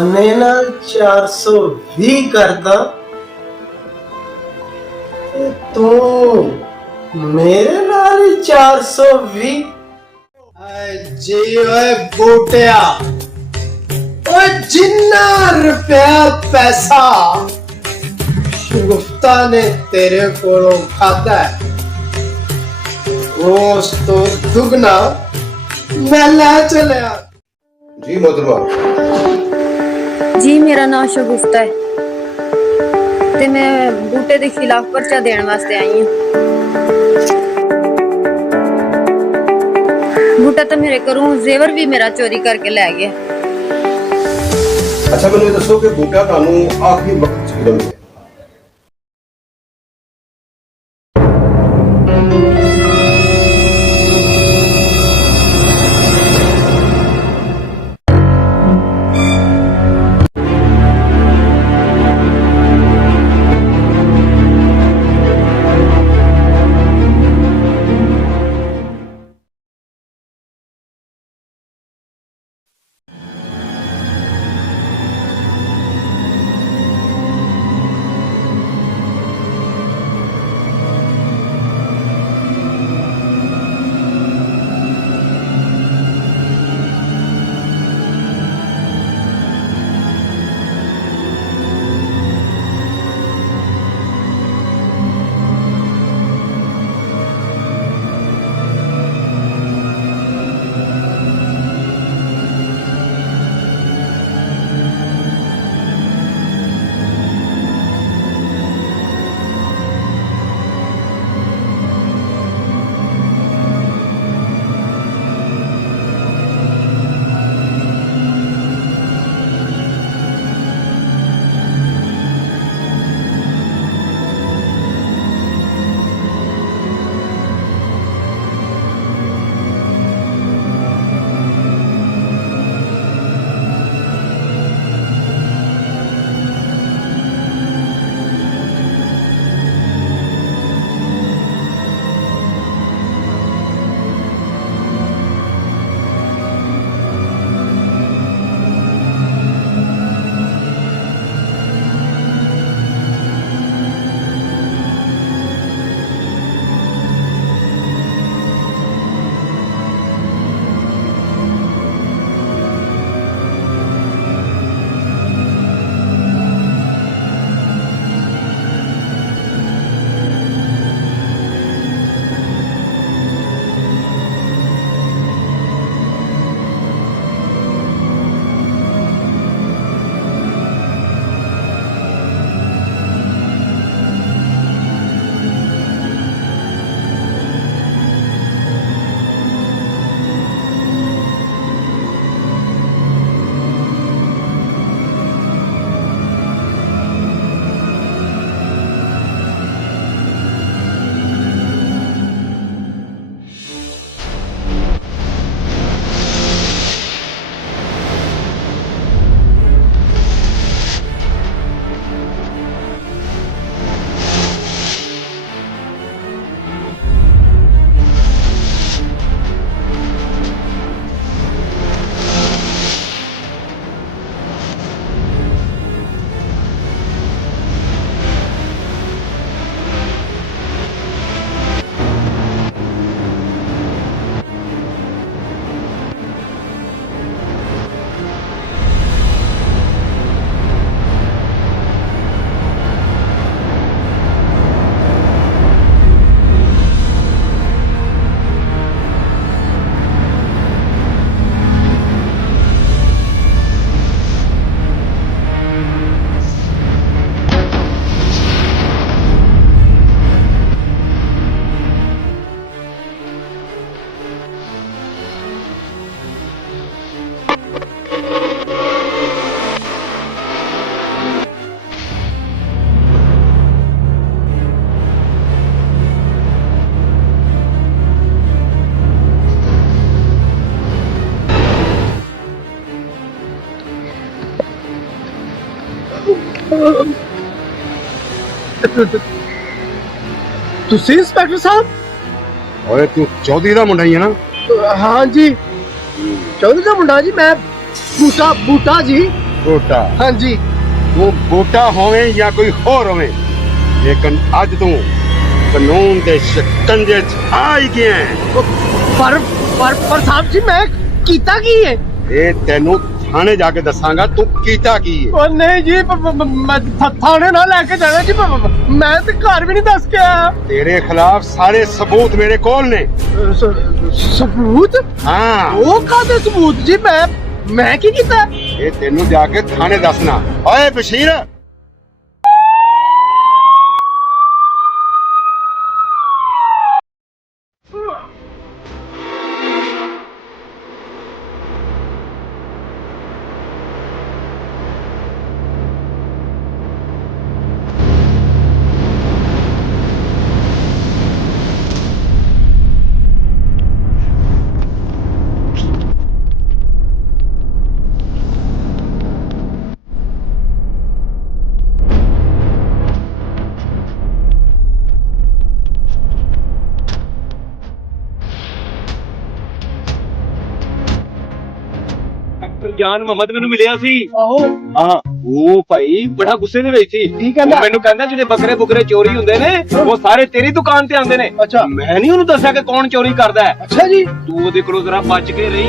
बहाने ना 420 करदा ते तू मेरे नाल ही 420। जी ओए बूटिया, ओए जिन्ना रुपया पैसा शगुफ्ता ने तेरे कोलों खादा है उस तो दुगना मैं ले चलिया। जी मोहतरमा। जी मेरा नाम शगुफ्ता है ते मैं बूटे के खिलाफ पर्चा देने वास्ते आई हूँ। बूटा तो मेरे घरों जेवर भी मेरा चोरी करके ले गया। अच्छा मैंने दसो कि बूटा ਤੁਹਾਨੂੰ आखिरी वक्त च कदों मिले? ਤੁਸੀਂ ਇੰਸਪੈਕਟਰ ਸਾਹਿਬ? ਓਏ ਤੂੰ ਚੌਧਰੀ ਦਾ ਮੁੰਡਾ ਹੀ ਹੈ ਨਾ? ਹਾਂ ਜੀ, ਚੌਧਰੀ ਦਾ ਮੁੰਡਾ ਜੀ। ਮੈਂ ਬੂਟਾ ਜੀ। ਬੂਟਾ ਹਾਂਜੀ ਤੂੰ ਬੂਟਾ ਹੋਵੇਂ ਜਾਂ ਕੋਈ ਹੋਰ ਹੋਵੇਂ, ਲੇਕਿਨ ਅੱਜ ਤੂੰ ਕਾਨੂੰਨ ਦੇ ਸ਼ਿਕੰਜੇ 'ਚ ਆ ਹੀ ਗਿਆ ਹੈ। ਪਰ ਸਾਹਿਬ ਜੀ ਮੈਂ ਕੀਤਾ ਕੀ ਹੈ? ਇਹ ਤੈਨੂੰ ਥਾਣੇ ਜਾ ਕੇ ਦੱਸਾਂਗਾ ਤੂੰ ਕੀਤਾ ਕੀ ਹੈ। ਉਹ ਨਹੀਂ ਜੀ ਮੈਂ ਥਾਣੇ ਨਾ ਲੈ ਕੇ ਜਾਣਾ ਜੀ, ਮੈਂ ਤੇ ਘਰ ਵੀ ਨਹੀਂ ਦੱਸ ਕੇ ਆਇਆ। ਤੇਰੇ ਖਿਲਾਫ ਸਾਰੇ ਸਬੂਤ ਮੇਰੇ ਕੋਲ ਨੇ। ਸਬੂਤ? ਹਾਂ, ਉਹ ਕਾਹਦੇ ਸਬੂਤ ਜੀ? ਮੈਂ ਕੀ ਕੀਤਾ? ਇਹ ਤੈਨੂੰ ਜਾ ਕੇ ਥਾਣੇ ਦੱਸਣਾ। ਓਏ ਬਸ਼ੀਰ, ਜਾਨ ਮੁਹੰਮਦ ਮੈਨੂੰ ਮਿਲਿਆ ਸੀ। ਆਹੋ ਹਾਂ, ਉਹ ਭਾਈ ਬੜਾ ਗੁੱਸੇ ਦੇ ਵਿੱਚ ਸੀ। ਕੀ ਕਹਿੰਦਾ? ਉਹ ਮੈਨੂੰ ਕਹਿੰਦਾ ਜਿਹੜੇ ਬੱਕਰੇ ਬੁਕਰੇ ਚੋਰੀ ਹੁੰਦੇ ਨੇ ਉਹ ਸਾਰੇ ਤੇਰੀ ਦੁਕਾਨ ਤੇ ਆਉਂਦੇ ਨੇ। ਅੱਛਾ। ਮੈਂ ਨਹੀਂ ਉਹਨੂੰ ਦੱਸਿਆ ਕਿ ਕੌਣ ਚੋਰੀ ਕਰਦਾ ਹੈ। ਅੱਛਾ ਜੀ। ਤੂੰ ਉਹਦੇ ਕੋਲੋਂ ਜ਼ਰਾ ਬਚ ਕੇ ਰਹੀ।